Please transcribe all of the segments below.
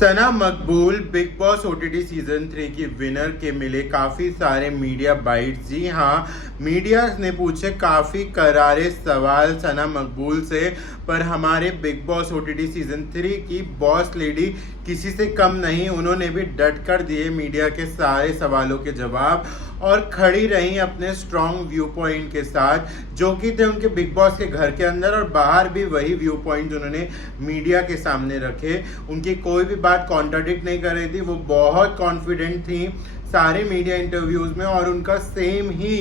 सना मकबूल big boss OTT season 3 की winner के मिले काफ़ी सारे मीडिया बाइट्स। जी हाँ, मीडिया ने पूछे काफ़ी करारे सवाल सना मकबूल से, पर हमारे बिग बॉस ओटीटी सीजन 3 की बॉस लेडी किसी से कम नहीं। उन्होंने भी डट कर दिए मीडिया के सारे सवालों के जवाब और खड़ी रही अपने स्ट्रॉन्ग व्यू पॉइंट के साथ, जो कि थे उनके बिग बॉस के घर के अंदर और बाहर भी वही व्यू पॉइंट उन्होंने मीडिया के सामने रखे। उनकी कोई भी बात कॉन्ट्राडिक्ट नहीं कर रही थी, वो बहुत कॉन्फिडेंट थी सारे मीडिया इंटरव्यूज में, और उनका same he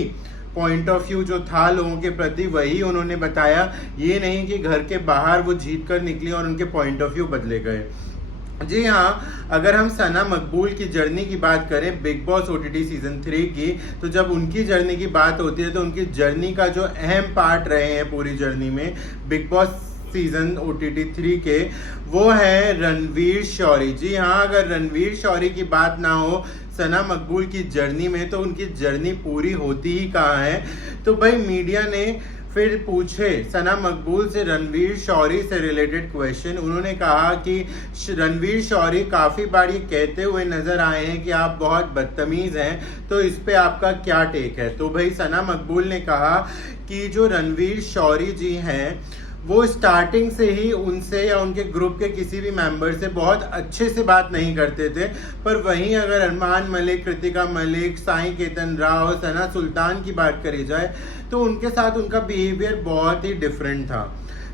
point of view जो था लोगों के प्रति वही उन्होंने बताया। ये नहीं कि घर के बाहर वो जीत कर निकली और उनके पॉइंट ऑफ व्यू बदले गए। जी हाँ, अगर हम सना मकबूल की जर्नी की बात करें बिग बॉस ओटीटी सीजन 3 की, तो जब उनकी जर्नी की बात होती है तो उनकी जर्नी का जो अहम पार्ट रहे हैं पूरी जर्नी में बिग बॉस सीजन ओटीटी 3 के, वो है रणवीर शौरी। जी हाँ, अगर रणवीर शौरी की बात ना हो सना मकबूल की जर्नी में तो उनकी जर्नी पूरी होती ही कहाँ है। तो भाई मीडिया ने फिर पूछे सना मकबूल से रणवीर शौरी से रिलेटेड क्वेश्चन। उन्होंने कहा कि रणवीर शौरी काफ़ी बार ये कहते हुए नज़र आए हैं कि आप बहुत बदतमीज़ हैं, तो इस पे आपका क्या टेक है। तो भाई सना मकबूल ने कहा कि जो रणवीर शौरी जी हैं वो स्टार्टिंग से ही उनसे या उनके ग्रुप के किसी भी मेंबर से बहुत अच्छे से बात नहीं करते थे, पर वहीं अगर अरमान मलिक, कृतिका मलिक, साई केतन राव, सना सुल्तान की बात करी जाए तो उनके साथ उनका बिहेवियर बहुत ही डिफरेंट था।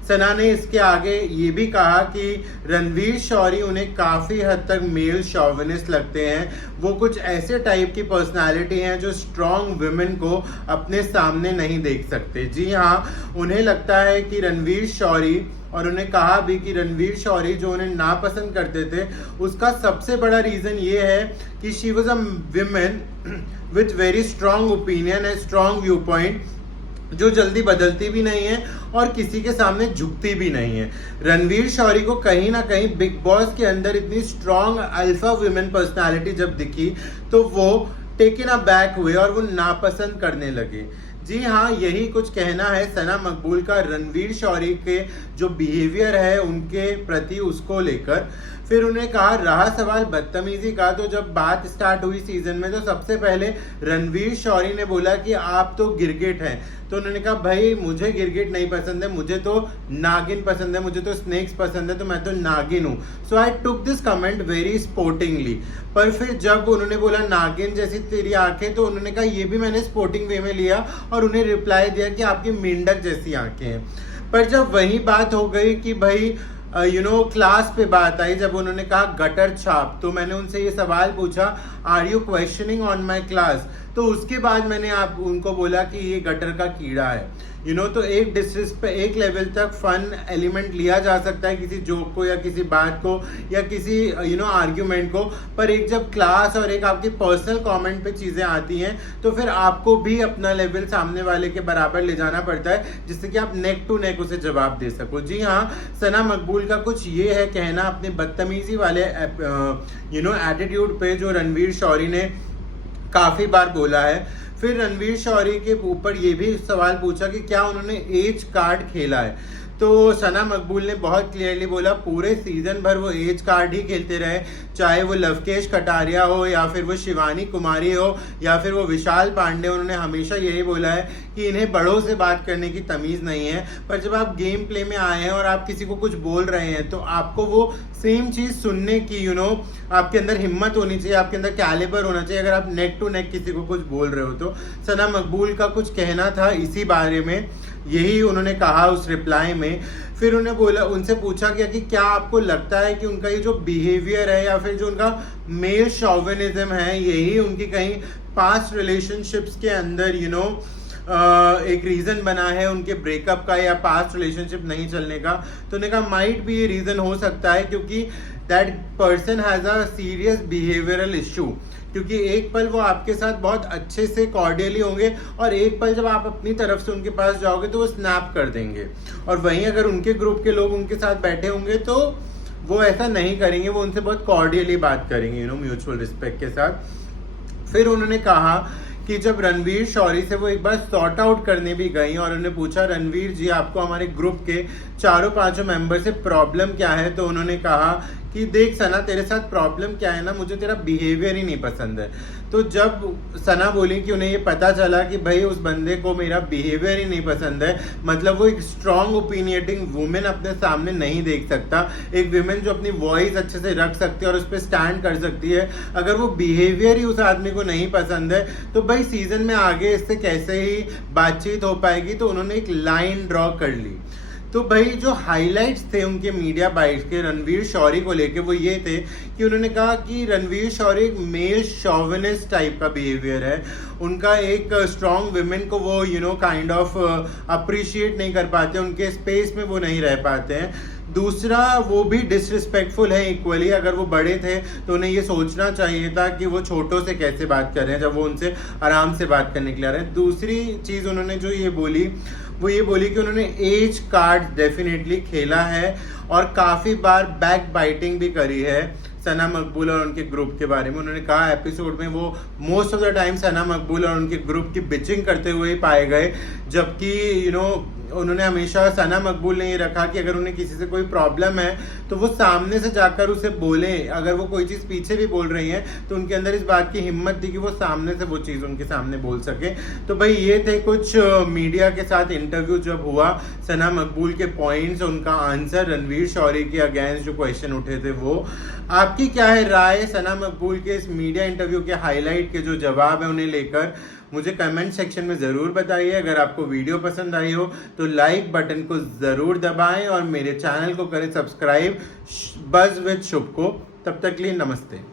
सना ने इसके आगे ये भी कहा कि रणवीर शौरी उन्हें काफ़ी हद तक मेल शॉविनिस्ट लगते हैं। वो कुछ ऐसे टाइप की पर्सनालिटी हैं जो स्ट्रॉन्ग वुमेन को अपने सामने नहीं देख सकते। जी हाँ, उन्हें लगता है कि रणवीर शौरी, और उन्हें कहा भी कि रणवीर शौरी जो उन्हें नापसंद करते थे उसका सबसे बड़ा रीज़न ये है कि she was a women with very strong opinion and strong view point, जो जल्दी बदलती भी नहीं है और किसी के सामने झुकती भी नहीं है। रणवीर शौरी को कहीं ना कहीं बिग बॉस के अंदर इतनी स्ट्रॉन्ग अल्फा वुमेन पर्सनालिटी जब दिखी तो वो टेकन अ बैक हुए और वो नापसंद करने लगे। जी हाँ, यही कुछ कहना है सना मकबूल का रणवीर शौरी के जो बिहेवियर है उनके प्रति, उसको लेकर। फिर उन्हें कहा, रहा सवाल बदतमीजी का, तो जब बात स्टार्ट हुई सीजन में तो सबसे पहले रणवीर शौरी ने बोला कि आप तो गिरगिट हैं। तो उन्होंने कहा, भाई मुझे गिरगिट नहीं पसंद है, मुझे तो नागिन पसंद है, मुझे तो स्नेक्स पसंद है, तो मैं तो नागिन हूँ। So I took this comment very sportingly. पर फिर जब उन्होंने बोला नागिन जैसी तेरी आंखें, तो उन्होंने कहा ये भी मैंने स्पोर्टिंग वे में लिया और उन्हें रिप्लाई दिया कि आपकी मेंढक जैसी आंखें हैं। पर जब वही बात हो गई कि भाई क्लास पे बात आई, जब उन्होंने कहा गटर छाप, तो मैंने उनसे ये सवाल पूछा, are you questioning on my class. तो उसके बाद मैंने आप उनको बोला कि ये गटर का कीड़ा है। तो एक एक लेवल तक फन एलिमेंट लिया जा सकता है किसी जोक को या किसी बात को या किसी आर्ग्यूमेंट को, पर एक जब क्लास और एक आपकी पर्सनल कमेंट पे चीज़ें आती हैं तो फिर आपको भी अपना लेवल सामने वाले के बराबर ले जाना पड़ता है, जिससे कि आप नेक टू नेक उसे जवाब दे सको। जी हाँ, सना मकबूल का कुछ ये है कहना अपने बदतमीजी वाले एटीट्यूड पे, जो रणवीर शौरी ने काफ़ी बार बोला है। फिर रणवीर शौरी के ऊपर ये भी सवाल पूछा कि क्या उन्होंने एज कार्ड खेला है। तो सना मकबूल ने बहुत क्लियरली बोला पूरे सीजन भर वो एज कार्ड ही खेलते रहे, चाहे वो लवकेश कटारिया हो या फिर वो शिवानी कुमारी हो या फिर वो विशाल पांडे। उन्होंने हमेशा यही बोला है कि इन्हें बड़ों से बात करने की तमीज़ नहीं है, पर जब आप गेम प्ले में आए हैं और आप किसी को कुछ बोल रहे हैं तो आपको वो सेम चीज़ सुनने की आपके अंदर हिम्मत होनी चाहिए, आपके अंदर कैलिबर होना चाहिए अगर आप नेक टू नेक किसी को कुछ बोल रहे हो। तो सना मकबूल का कुछ कहना था इसी बारे में, यही उन्होंने कहा उस रिप्लाई में। फिर उनसे पूछा गया कि क्या आपको लगता है कि उनका ये जो बिहेवियर है या फिर जो उनका मेल शॉविनिज्म है, यही उनकी कहीं पास्ट रिलेशनशिप्स के अंदर एक रीज़न बना है उनके ब्रेकअप का या पास्ट रिलेशनशिप नहीं चलने का। तो उन्होंने कहा माइट भी ये रीज़न हो सकता है क्योंकि that person has a serious behavioural issue, क्योंकि एक पल वो आपके साथ बहुत अच्छे से कॉर्डियली होंगे और एक पल जब आप अपनी तरफ से उनके पास जाओगे तो वो स्नैप कर देंगे, और वहीं अगर उनके ग्रुप के लोग उनके साथ बैठे होंगे तो वो ऐसा नहीं करेंगे, वो उनसे बहुत कॉर्डियली बात करेंगे म्यूचुअल रिस्पेक्ट के साथ। फिर उन्होंने कहा कि जब रणवीर शौरी से वो एक बार सॉर्ट आउट करने भी गई और उन्होंने पूछा रणवीर जी आपको हमारे ग्रुप के चारों पांचों मेंबर से प्रॉब्लम क्या है, तो उन्होंने कहा कि देख सना, तेरे साथ प्रॉब्लम क्या है ना, मुझे तेरा बिहेवियर ही नहीं पसंद है। तो जब सना बोली कि उन्हें ये पता चला कि भाई उस बंदे को मेरा बिहेवियर ही नहीं पसंद है, मतलब वो एक स्ट्रॉन्ग ओपिनियटिंग वुमेन अपने सामने नहीं देख सकता, एक विमेन जो अपनी वॉइस अच्छे से रख सकती है और उस पर स्टैंड कर सकती है, अगर वो बिहेवियर ही उस आदमी को नहीं पसंद है तो भाई सीजन में आगे इससे कैसे ही बातचीत हो पाएगी। तो उन्होंने एक लाइन ड्रॉ कर ली। तो भाई जो हाइलाइट्स थे उनके मीडिया बाइट्स के रणवीर शौरी को लेके वो ये थे कि उन्होंने कहा कि रणवीर शौरी एक मेल शॉविनिस्ट टाइप का बिहेवियर है, उनका एक स्ट्रॉन्ग विमेन को वो काइंड ऑफ अप्रिशिएट नहीं कर पाते, उनके स्पेस में वो नहीं रह पाते हैं। दूसरा, वो भी डिसरिस्पेक्टफुल है इक्वली, अगर वो बड़े थे तो उन्हें ये सोचना चाहिए था कि वो छोटों से कैसे बात कर रहे हैं जब वो उनसे आराम से बात करने के लिए आ रहे हैं। दूसरी चीज़ उन्होंने जो ये बोली वो ये बोली कि उन्होंने एज कार्ड डेफिनेटली खेला है और काफ़ी बार बैक बाइटिंग भी करी है सना मकबूल और उनके ग्रुप के बारे में। उन्होंने कहा एपिसोड में वो मोस्ट ऑफ द टाइम सना मकबूल और उनके ग्रुप की बिचिंग करते हुए ही पाए गए, जबकि उन्होंने हमेशा सना मकबूल ने ये रखा कि अगर उन्हें किसी से कोई प्रॉब्लम है तो वो सामने से जाकर उसे बोलें, अगर वो कोई चीज़ पीछे भी बोल रही हैं तो उनके अंदर इस बात की हिम्मत थी कि वो सामने से वो चीज़ उनके सामने बोल सके। तो भाई ये थे कुछ मीडिया के साथ इंटरव्यू जब हुआ, सना मकबूल के पॉइंट्स, उनका आंसर, रणवीर शौरी के अगेंस्ट जो क्वेश्चन उठे थे वो। आपकी क्या है राय सना मकबूल के इस मीडिया इंटरव्यू के हाईलाइट के जो जवाब है उन्हें लेकर? मुझे कमेंट सेक्शन में ज़रूर बताइए। अगर आपको वीडियो पसंद आई हो तो लाइक बटन को ज़रूर दबाएं और मेरे चैनल को करें सब्सक्राइब बज़ विद शुभ को। तब तक के लिए नमस्ते।